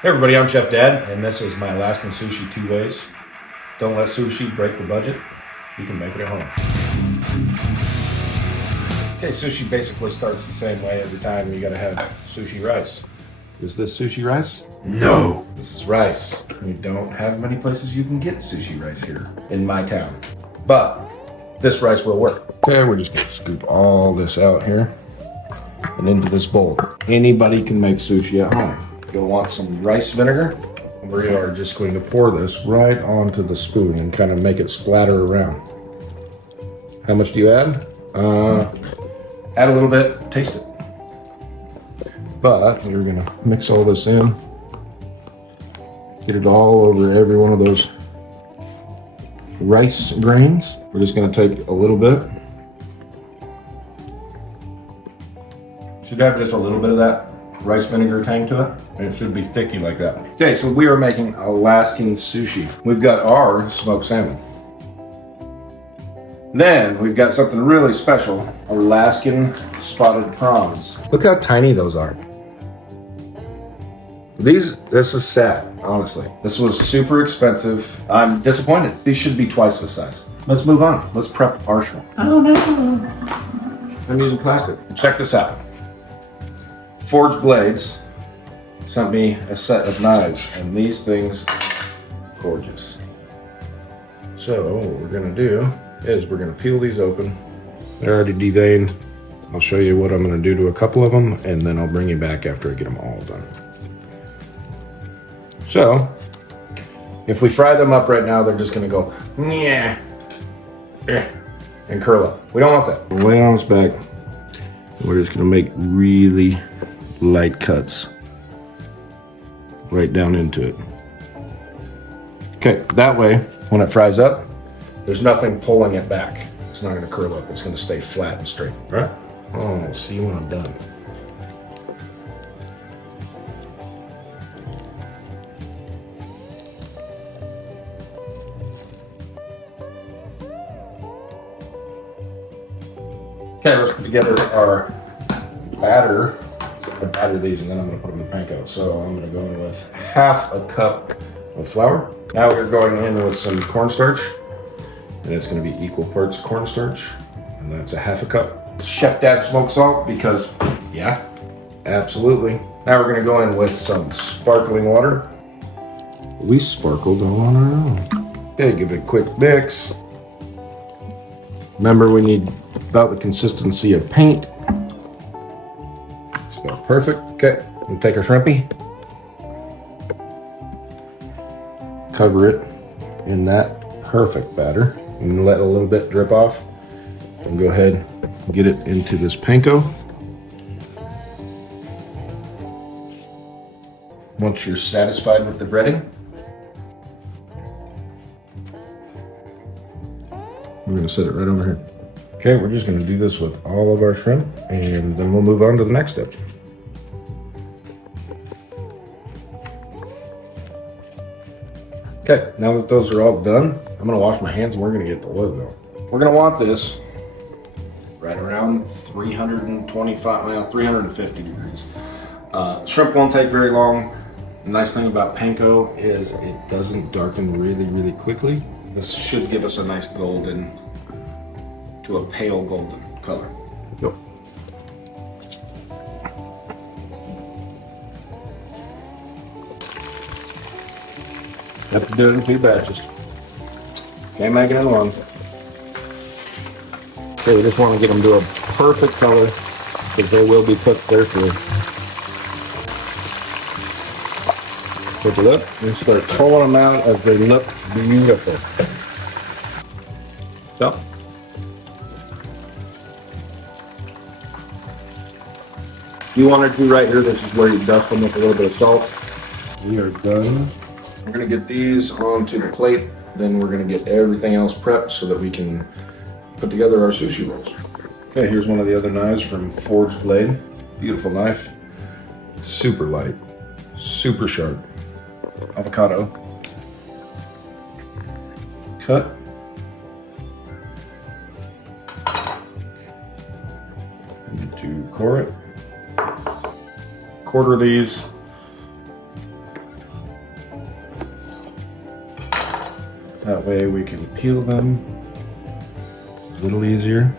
Hey everybody, I'm Chef Dad, and this is my Alaskan Sushi 2 ways. Don't let sushi break the budget. You can make it at home. Okay, sushi basically starts the same way every time. You gotta have sushi rice. Is this sushi rice? No. This is rice. We don't have many places you can get sushi rice here in my town. But this rice will work. Okay, we're just gonna scoop all this out here and into this bowl. Anybody can make sushi at home. You'll want some rice vinegar. We are just going to pour this right onto the spoon and kind of make it splatter around. How much do you add? Add a little bit, taste it. But you're gonna mix all this in. Get it all over every one of those rice grains. We're just gonna take a little bit. Should have just a little bit of that rice vinegar tang to it. And it should be thicky like that. Okay, so we are making Alaskan sushi. We've got our smoked salmon. Then we've got something really special, Alaskan spotted prawns. Look how tiny those are. This is sad, honestly. This was super expensive. I'm disappointed. These should be twice this size. Let's move on. Let's prep our shrimp. Oh no. I'm using plastic. Check this out. Forged Blades sent me a set of knives, and these things are gorgeous. So what we're gonna do is we're gonna peel these open. They're already deveined. I'll show you what I'm gonna do to a couple of them, and then I'll bring you back after I get them all done. So if we fry them up right now, they're just gonna go yeah, and curl up. We don't want that. We'll lay it on its back. We're just gonna make really light cuts right down into it. Okay, that way, when it fries up, there's nothing pulling it back. It's not gonna curl up, it's gonna stay flat and straight, right? Oh, see you when I'm done. Okay, let's put together our batter. I'm gonna batter these and then I'm gonna put them in panko. So I'm gonna go in with half a cup of flour. Now we're going in with some cornstarch, and it's gonna be equal parts cornstarch, and that's a half a cup. Chef Dad smoked salt because, yeah, absolutely. Now we're gonna go in with some sparkling water. We sparkled all on our own. Okay, give it a quick mix. Remember, we need about the consistency of paint. It's about perfect. Okay, we'll take our shrimpy, cover it in that perfect batter, and let a little bit drip off, and go ahead and get it into this panko. Once you're satisfied with the breading, we're gonna set it right over here. Okay, we're just gonna do this with all of our shrimp, and then we'll move on to the next step. Okay, now that those are all done, I'm gonna wash my hands and we're gonna get the oil going. We're gonna want this right around 325, well, 350 degrees. Shrimp won't take very long. The nice thing about panko is it doesn't darken really, really quickly. This should give us a nice golden to a pale golden color. Yep. Have to do it in 2 batches. Can't make it in one. Okay, we just want to get them to a perfect color because they will be cooked there too. Take a look and start pulling them out as they look beautiful. So. You wanted to right here, this is where you dust them with a little bit of salt. We are done. We're gonna get these onto the plate, then we're gonna get everything else prepped so that we can put together our sushi rolls. Okay, here's one of the other knives from Forged Blade. Beautiful knife, super light, super sharp. Avocado. Cut. Need to core it. Quarter these That way we can peel them a little easier.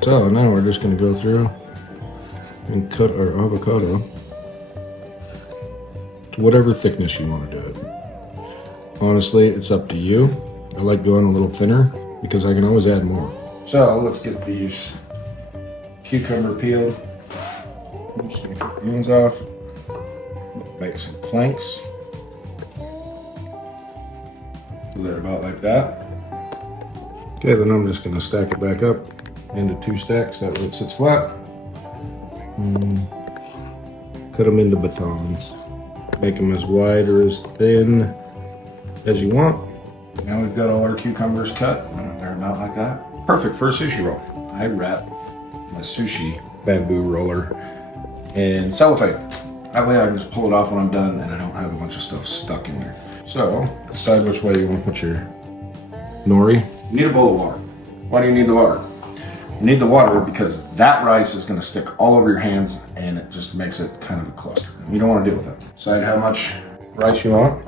So now we're just going to go through and cut our avocado to whatever thickness you want to do it. Honestly, it's up to you. I like going a little thinner because I can always add more. So let's get these cucumber peeled. I'm just going to cut the ends off. Make some planks. So they're about like that. Okay, then I'm just going to stack it back up into 2 stacks. That way it sits flat. Cut them into batons. Make them as wide or as thin as you want. Now we've got all our cucumbers cut. They're about like that. Perfect for a sushi roll. I wrap my sushi bamboo roller in cellophane. That way I can just pull it off when I'm done and I don't have a bunch of stuff stuck in there. So, decide which way you want to put your nori. You need a bowl of water. Why do you need the water? You need the water because that rice is going to stick all over your hands and it just makes it kind of a cluster. You don't want to deal with it. Decide how much rice you want.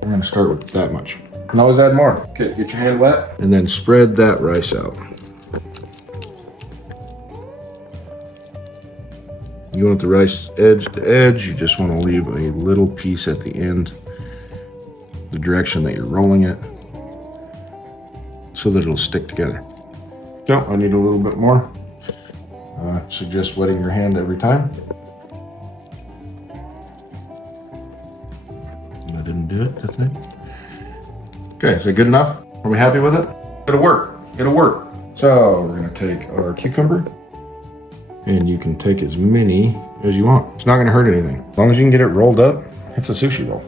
We're going to start with that much. You can always add more. Okay, get your hand wet and then spread that rice out. You want the rice edge to edge. You just want to leave a little piece at the end, the direction that you're rolling it, so that it'll stick together. So I need a little bit more. Suggest wetting your hand every time. I didn't do it, I think. Okay, is that good enough? Are we happy with it? It'll work. It'll work. So we're gonna take our cucumber, and you can take as many as you want. It's not gonna hurt anything. As long as you can get it rolled up, it's a sushi roll.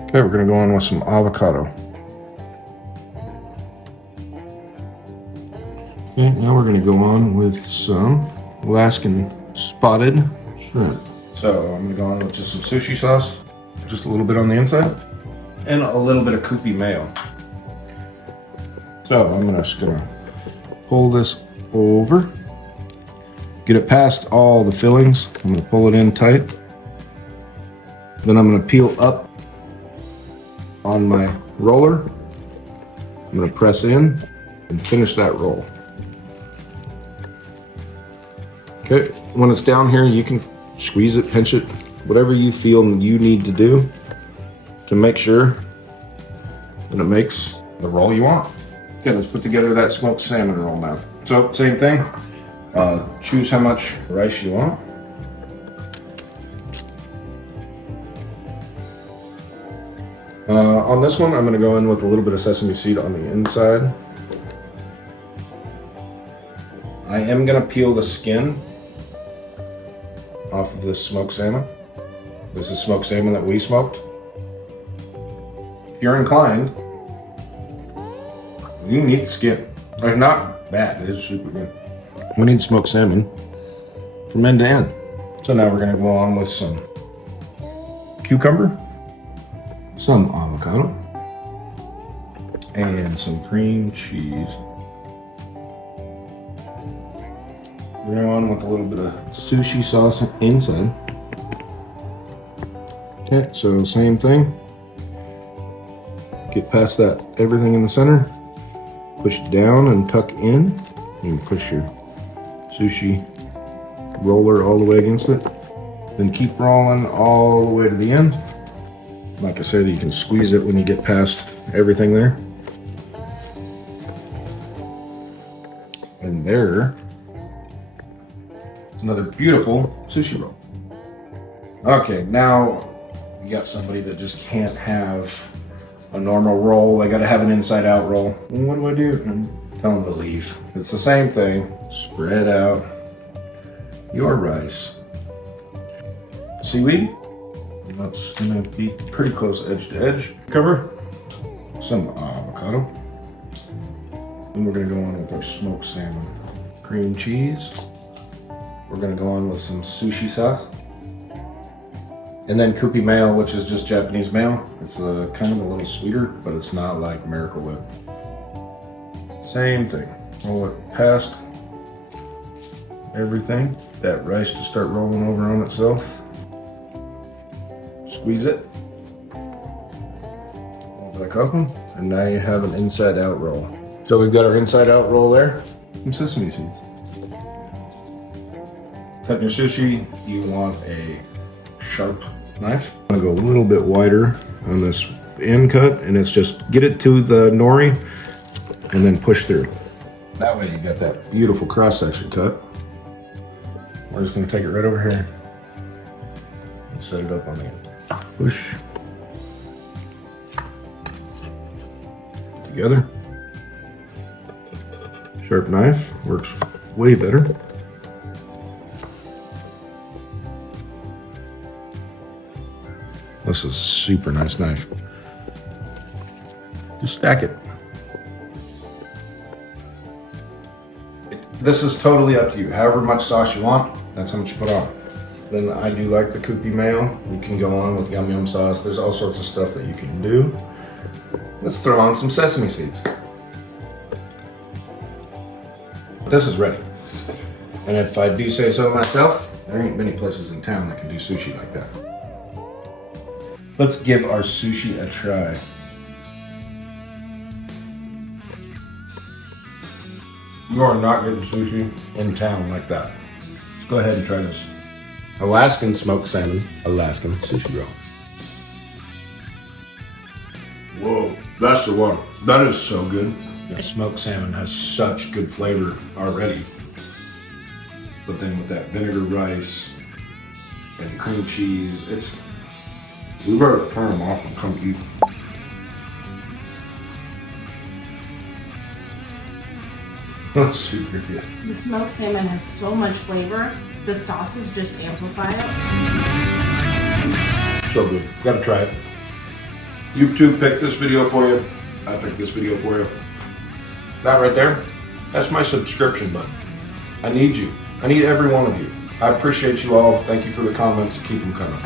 Okay, we're gonna go on with some avocado. Okay, now we're gonna go on with some Alaskan spotted shrimp. So I'm gonna go on with just some sushi sauce, just a little bit on the inside, and a little bit of Koopy mayo. So I'm just gonna pull this over, get it past all the fillings. I'm gonna pull it in tight. Then I'm gonna peel up on my roller. I'm gonna press in and finish that roll. Okay, when it's down here, you can squeeze it, pinch it, whatever you feel you need to do to make sure that it makes the roll you want. Okay, let's put together that smoked salmon roll now. So, same thing, choose how much rice you want. On this one, I'm gonna go in with a little bit of sesame seed on the inside. I am gonna peel the skin off of this smoked salmon. This is smoked salmon that we smoked. If you're inclined, you can eat the skin. It's not bad, it is super good. We need smoked salmon from end to end. So now we're gonna go on with some cucumber, some avocado, and some cream cheese. We're going on with a little bit of sushi sauce inside. Okay, so same thing. Get past that, everything in the center. Push down and tuck in. And push your sushi roller all the way against it. Then keep rolling all the way to the end. Like I said, you can squeeze it when you get past everything there. And there. Another beautiful sushi roll. Okay, now you got somebody that just can't have a normal roll. They gotta have an inside out roll. What do I do? Tell them to leave. It's the same thing. Spread out your rice. Seaweed. That's gonna be pretty close edge to edge. Cover some avocado. And we're gonna go on with our smoked salmon. Cream cheese. We're gonna go on with some sushi sauce. And then Koopy mayo, which is just Japanese mayo. It's kind of a little sweeter, but it's not like Miracle Whip. Same thing. Roll it past everything. That rice to start rolling over on itself. Squeeze it. A little bit of cocoa. And now you have an inside out roll. So we've got our inside out roll there. Some sesame seeds. Cutting your sushi, you want a sharp knife. I'm gonna go a little bit wider on this end cut, and it's just get it to the nori and then push through. That way you got that beautiful cross section cut. We're just gonna take it right over here and set it up on the end. Push. Together. Sharp knife works way better. This is a super nice knife. Just stack it. This is totally up to you. However much sauce you want, that's how much you put on. Then I do like the Koopy mayo. You can go on with yum yum sauce. There's all sorts of stuff that you can do. Let's throw on some sesame seeds. This is ready. And if I do say so myself, there ain't many places in town that can do sushi like that. Let's give our sushi a try. You are not getting sushi in town like that. Let's go ahead and try this. Alaskan smoked salmon, Alaskan sushi roll. Whoa, that's the one. That is so good. That smoked salmon has such good flavor already. But then with that vinegar rice and cream cheese, we better turn them off and come eat. That's super good. The smoked salmon has so much flavor. The sauces just amplify it. So good. Gotta try it. YouTube picked this video for you. I picked this video for you. That right there, that's my subscription button. I need you. I need every one of you. I appreciate you all. Thank you for the comments. Keep them coming.